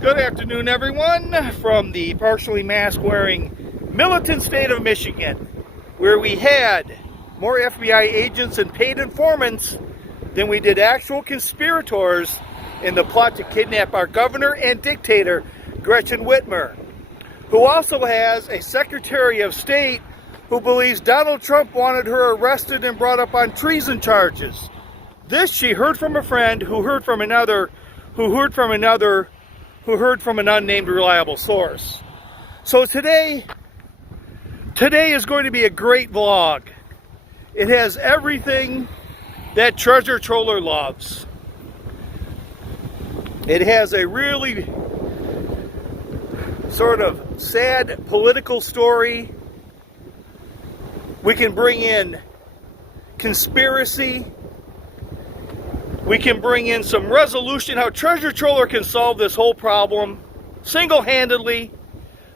Good afternoon, everyone, from the partially mask-wearing militant state of Michigan, where we had more FBI agents and paid informants than we did actual conspirators in the plot to kidnap our governor and dictator, Gretchen Whitmer, who also has a Secretary of State who believes Donald Trump wanted her arrested and brought up on treason charges. This she heard from a friend who heard from another, who heard from an unnamed reliable source. So today is going to be a great vlog. It has everything that Treasure Troller loves. It has a really sort of sad political story. We can bring in conspiracy. We can bring in some resolution, how Treasure Troller can solve this whole problem single-handedly,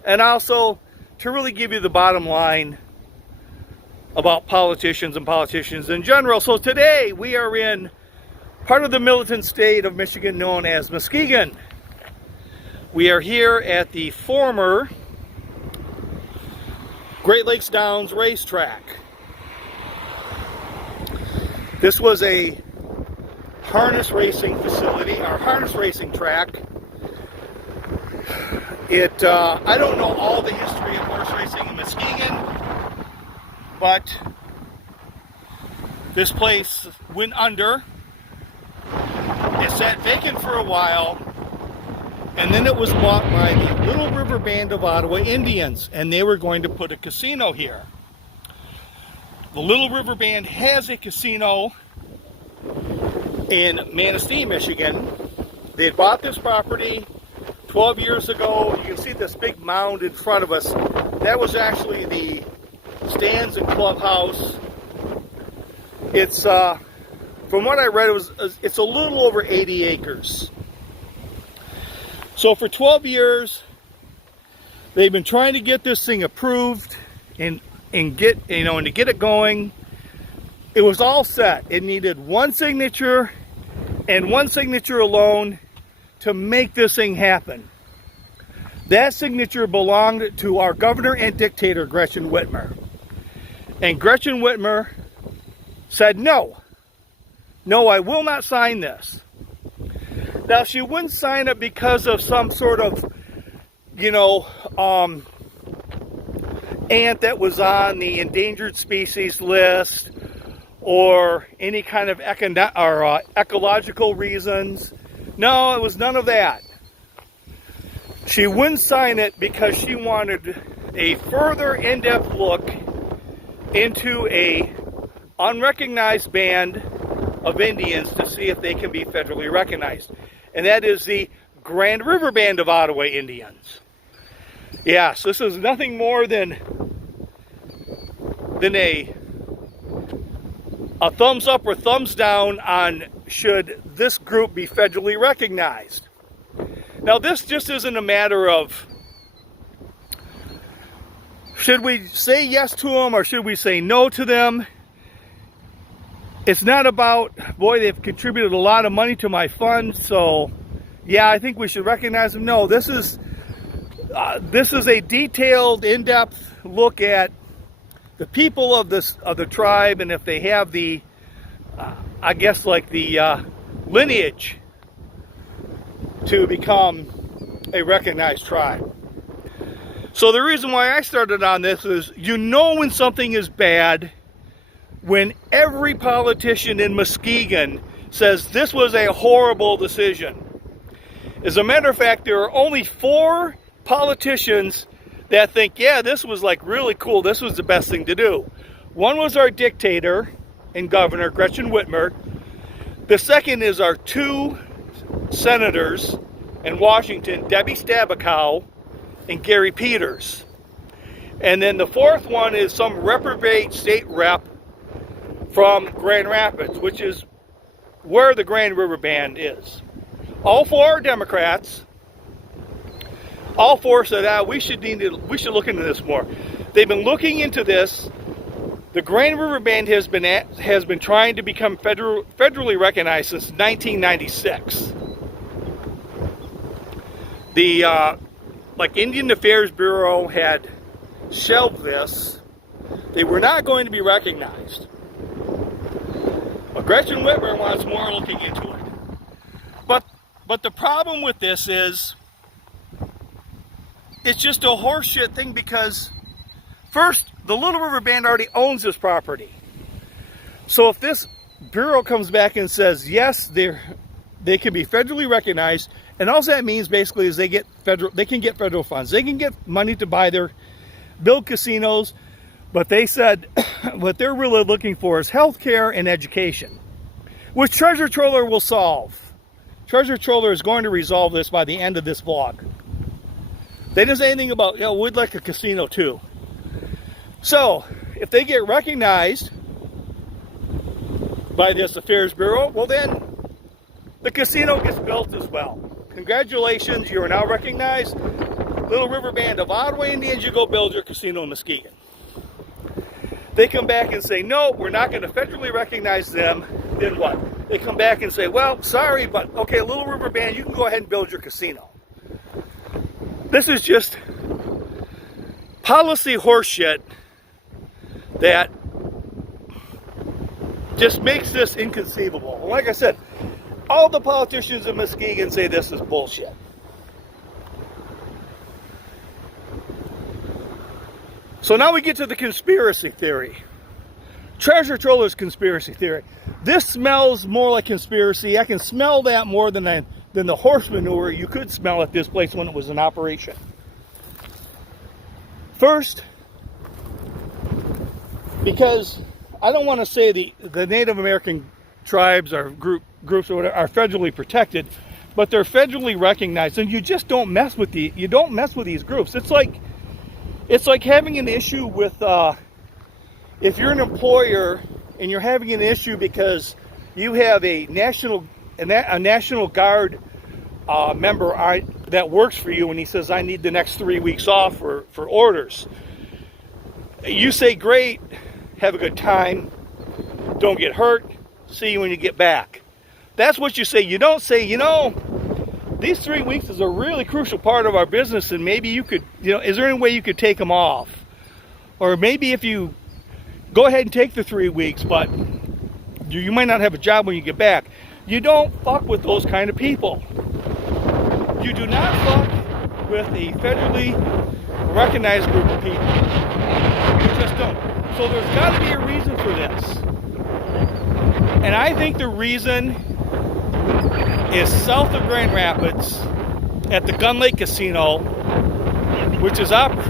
and also to really give you the bottom line about politicians and politicians in general. So today we are in part of the militant state of Michigan known as Muskegon. We are here at the former Great Lakes Downs racetrack. This was a harness racing facility, our harness racing track. I don't know all the history of horse racing in Muskegon, but this place went under. It sat vacant for a while, and then it was bought by the Little River Band of Ottawa Indians, and they were going to put a casino here. The Little River Band has a casino in Manistee, Michigan. They had bought this property 12 years ago. You can see this big mound in front of us. That was actually the stands and clubhouse. It's, from what I read, it's a little over 80 acres. So for 12 years, they've been trying to get this thing approved and to get it going. It was all set. It needed one signature and one signature alone to make this thing happen. That signature belonged to our governor and dictator, Gretchen Whitmer. And Gretchen Whitmer said, no, I will not sign this. Now, she wouldn't sign it because of some sort of, ant that was on the endangered species list, or any kind of ecological reasons. No, it was none of that. She wouldn't sign it because she wanted a further in-depth look into a unrecognized band of Indians to see if they can be federally recognized. And that is the Grand River Band of Ottawa Indians. Yes, this is nothing more than a thumbs up or thumbs down on should this group be federally recognized. Now, this just isn't a matter of should we say yes to them or should we say no to them. It's not about, boy, they've contributed a lot of money to my fund, so yeah, I think we should recognize them. No, this is a detailed, in-depth look at the people of the tribe, and if they have the, lineage to become a recognized tribe. So the reason why I started on this is, when something is bad when every politician in Muskegon says this was a horrible decision. As a matter of fact, there are only 4 politicians that think, yeah, this was like really cool. This was the best thing to do. One was our dictator and governor, Gretchen Whitmer. The second is our 2 senators in Washington, Debbie Stabakow and Gary Peters. And then the 4th one is some reprobate state rep from Grand Rapids, which is where the Grand River Band is. All 4 are Democrats. All 4 said, we should look into this more. They've been looking into this. The Grand River Band has been trying to become federally recognized since 1996. The like Indian Affairs Bureau had shelved this. They were not going to be recognized. But Gretchen Whitmer wants more looking into it. But the problem with this is it's just a horseshit thing, because first, the Little River Band already owns this property. So if this bureau comes back and says yes, they can be federally recognized, and all that means basically is they can get federal funds. They can get money to build casinos, but they said what they're really looking for is health care and education, which Treasure Troller will solve. Treasure Troller is going to resolve this by the end of this vlog. They didn't say anything about, we'd like a casino too. So, if they get recognized by this Affairs Bureau, well then, the casino gets built as well. Congratulations, you are now recognized. Little River Band of Ottawa Indians, you go build your casino in Muskegon. They come back and say, no, we're not going to federally recognize them. Then what? They come back and say, well, sorry, but okay, Little River Band, you can go ahead and build your casino. This is just policy horseshit that just makes this inconceivable. Like I said, all the politicians in Muskegon say this is bullshit. So now we get to the conspiracy theory. Treasure Troller's conspiracy theory. This smells more like conspiracy. I can smell that more than the horse manure you could smell at this place when it was in operation. First, because I don't want to say the Native American tribes or groups or whatever are federally protected, but they're federally recognized, and you just don't mess with these groups. It's like having an issue with if you're an employer and you're having an issue because you have a National Guard member that works for you, and he says, I need the next 3 weeks off for orders. You say, great, have a good time, don't get hurt, see you when you get back. That's what you say. You don't say, these 3 weeks is a really crucial part of our business, and maybe you could, is there any way you could take them off? Or maybe if you go ahead and take the 3 weeks, but you might not have a job when you get back. You don't fuck with those kind of people. You do not fuck with a federally recognized group of people. You just don't. So there's got to be a reason for this. And I think the reason is south of Grand Rapids at the Gun Lake Casino, which is operated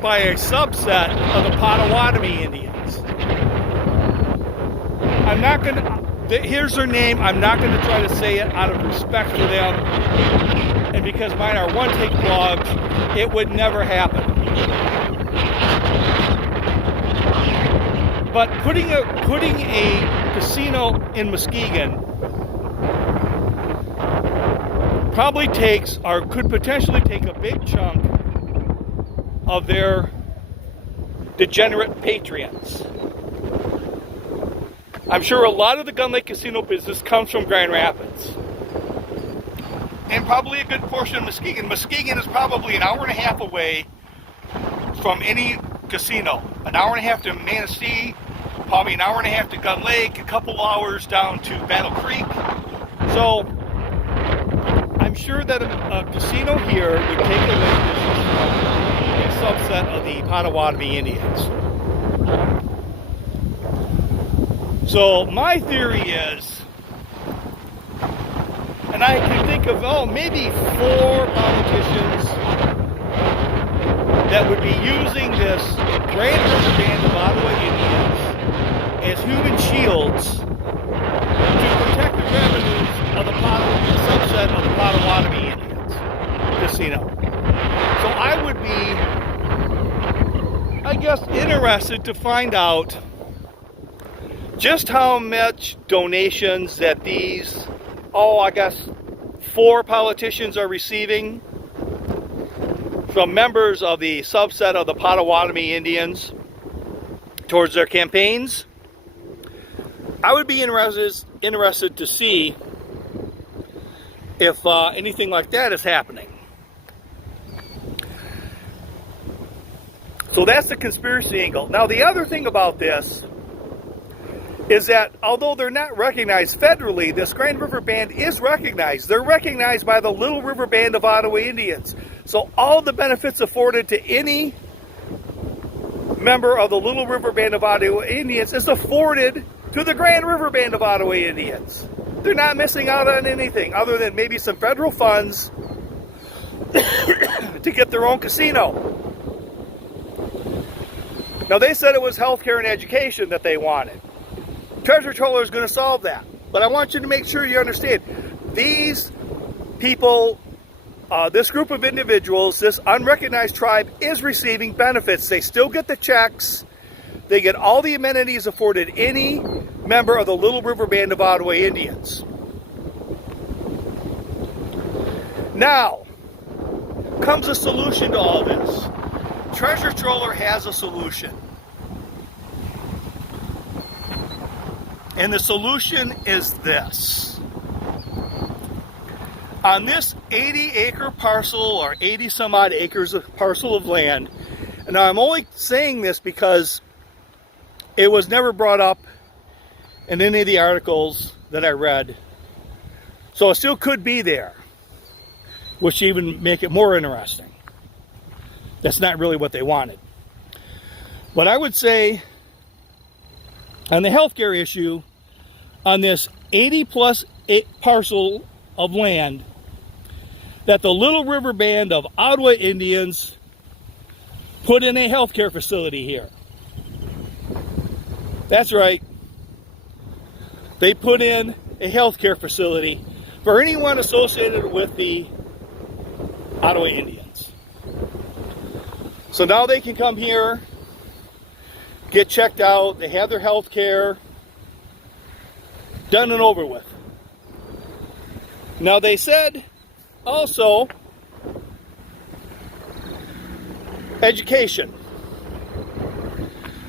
by a subset of the Potawatomi Indians. I'm not going to, here's their name, I'm not going to try to say it out of respect for them, and because mine are one-take blogs, it would never happen. But putting a casino in Muskegon probably takes, or could potentially take, a big chunk of their degenerate patrons. I'm sure a lot of the Gun Lake Casino business comes from Grand Rapids. And probably a good portion of Muskegon. Muskegon is probably an hour and a half away from any casino. An hour and a half to Manistee, probably an hour and a half to Gun Lake, a couple hours down to Battle Creek. So I'm sure that a casino here would take away business from a subset of the Potawatomi Indians. So my theory is, and I can think of, maybe 4 politicians that would be using this Grand River Band of Ottawa Indians as human shields to protect the revenues of the subset of the Potawatomi Indians casino. So I would be, I guess, interested to find out just how much donations that these, 4 politicians are receiving from members of the subset of the Potawatomi Indians towards their campaigns. I would be interested to see if anything like that is happening. So that's the conspiracy angle. Now, the other thing about this is that although they're not recognized federally, this Grand River Band is recognized. They're recognized by the Little River Band of Ottawa Indians. So all the benefits afforded to any member of the Little River Band of Ottawa Indians is afforded to the Grand River Band of Ottawa Indians. They're not missing out on anything other than maybe some federal funds to get their own casino. Now, they said it was healthcare and education that they wanted. Treasure Troller is going to solve that. But I want you to make sure you understand, these people, this group of individuals, this unrecognized tribe is receiving benefits. They still get the checks. They get all the amenities afforded any member of the Little River Band of Ottawa Indians. Now, comes a solution to all this. Treasure Troller has a solution. And the solution is this. On this 80-acre parcel, or 80 some odd acres of parcel of land, and now I'm only saying this because it was never brought up in any of the articles that I read. So it still could be there, which even make it more interesting. That's not really what they wanted. But I would say, on the healthcare issue, on this 80-plus parcel of land, that the Little River Band of Ottawa Indians put in a healthcare facility here. That's right. They put in a healthcare facility for anyone associated with the Ottawa Indians. So now they can come here, get checked out, they have their health care, done and over with. Now, they said also education.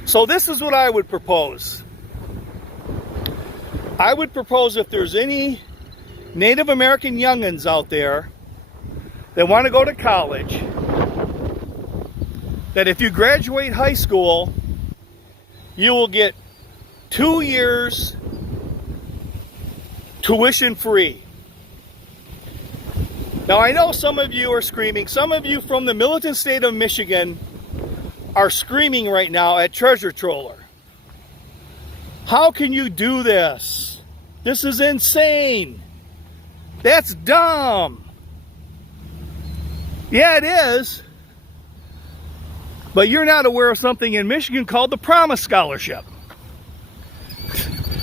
So this is what I would propose. I would propose, if there's any Native American youngins out there that want to go to college, that if you graduate high school, you will get 2 years tuition free. Now, I know some of you are screaming. Some of you from the militant state of Michigan are screaming right now at Treasure Troller. How can you do this? This is insane. That's dumb. Yeah, it is. But you're not aware of something in Michigan called the Promise Scholarship,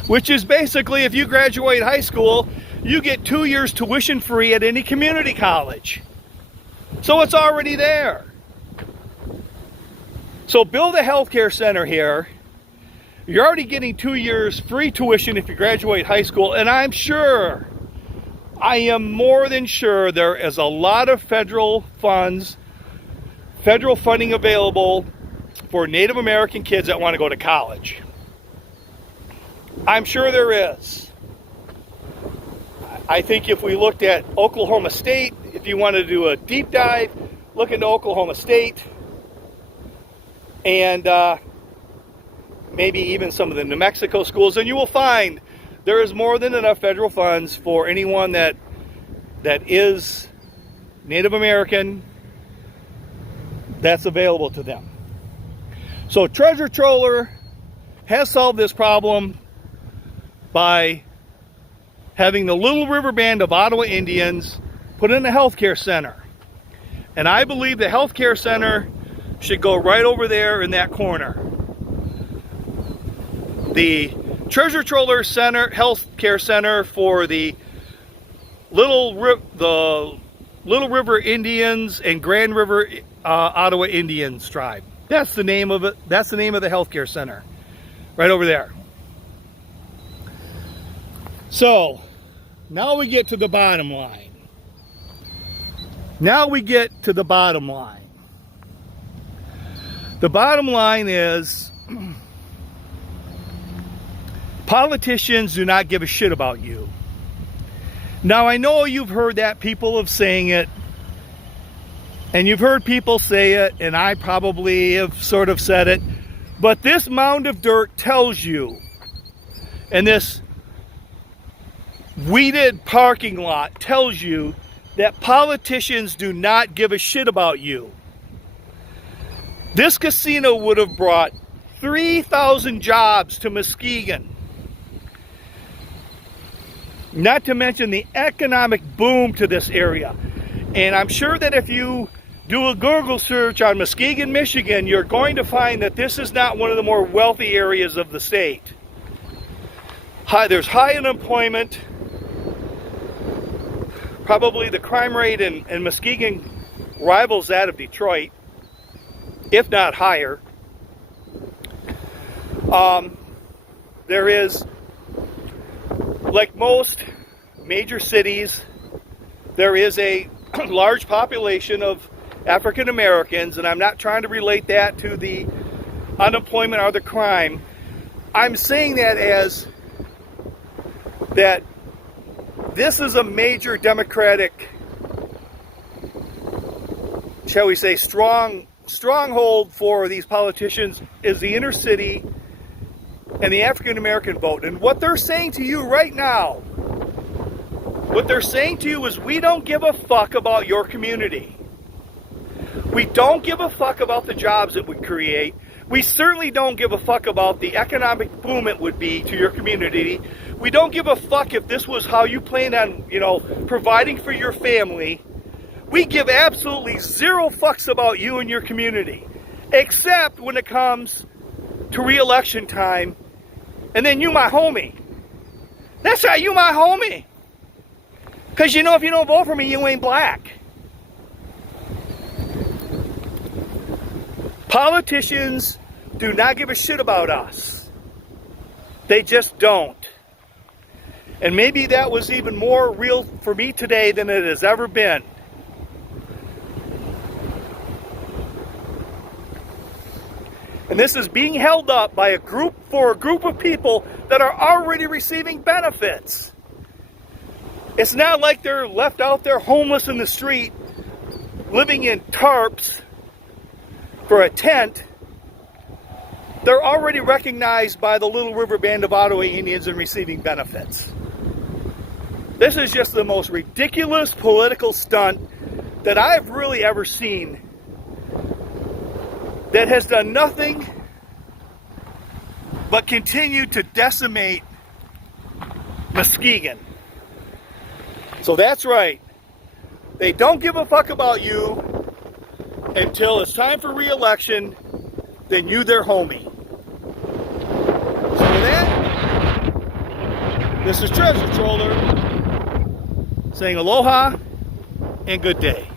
which is basically, if you graduate high school, you get 2 years tuition free at any community college. So it's already there. So build a healthcare center here. You're already getting 2 years free tuition if you graduate high school, and I'm sure, I am more than sure, there is a lot of federal funds, federal funding available for Native American kids that want to go to college. I'm sure there is. I think if we looked at Oklahoma State, if you want to do a deep dive, look into Oklahoma State, and maybe even some of the New Mexico schools, and you will find there is more than enough federal funds for anyone that is Native American that's available to them. So Treasure Troller has solved this problem by having the Little River Band of Ottawa Indians put in a healthcare center. And I believe the healthcare center should go right over there in that corner. The Treasure Troller Center, healthcare center for the Little River Indians and Grand River Ottawa Indians tribe. That's the name of it. That's the name of the healthcare center, right over there. So now we get to the bottom line. Now we get to the bottom line. The bottom line is, politicians do not give a shit about you. Now, I know you've heard that, people have saying it, and you've heard people say it, and I probably have sort of said it, but this mound of dirt tells you, and this weeded parking lot tells you, that politicians do not give a shit about you. This casino would have brought 3,000 jobs to Muskegon. Not to mention the economic boom to this area. And I'm sure that if you do a Google search on Muskegon, Michigan, you're going to find that this is not one of the more wealthy areas of the state. There's high unemployment. Probably the crime rate in Muskegon rivals that of Detroit, if not higher. There is, like most major cities, there is a large population of African Americans, and I'm not trying to relate that to the unemployment or the crime. I'm saying that as that this is a major Democratic, shall we say, stronghold for these politicians is the inner city and the African American vote. And what they're saying to you right now, what they're saying to you is, we don't give a fuck about your community. We don't give a fuck about the jobs it would create. We certainly don't give a fuck about the economic boom it would be to your community. We don't give a fuck if this was how you planned on, providing for your family. We give absolutely zero fucks about you and your community, except when it comes to re-election time, and then you my homie. That's right, you my homie. Because if you don't vote for me, you ain't black. Politicians do not give a shit about us. They just don't. And maybe that was even more real for me today than it has ever been. And this is being held up by a group of people that are already receiving benefits. It's not like they're left out there homeless in the street, living in tarps for a tent. They're already recognized by the Little River Band of Ottawa Indians and receiving benefits. This is just the most ridiculous political stunt that I've really ever seen, that has done nothing but continue to decimate Muskegon. So that's right. They don't give a fuck about you until it's time for re-election, then you their homie. So with that, this is Treasure Troller saying aloha and good day.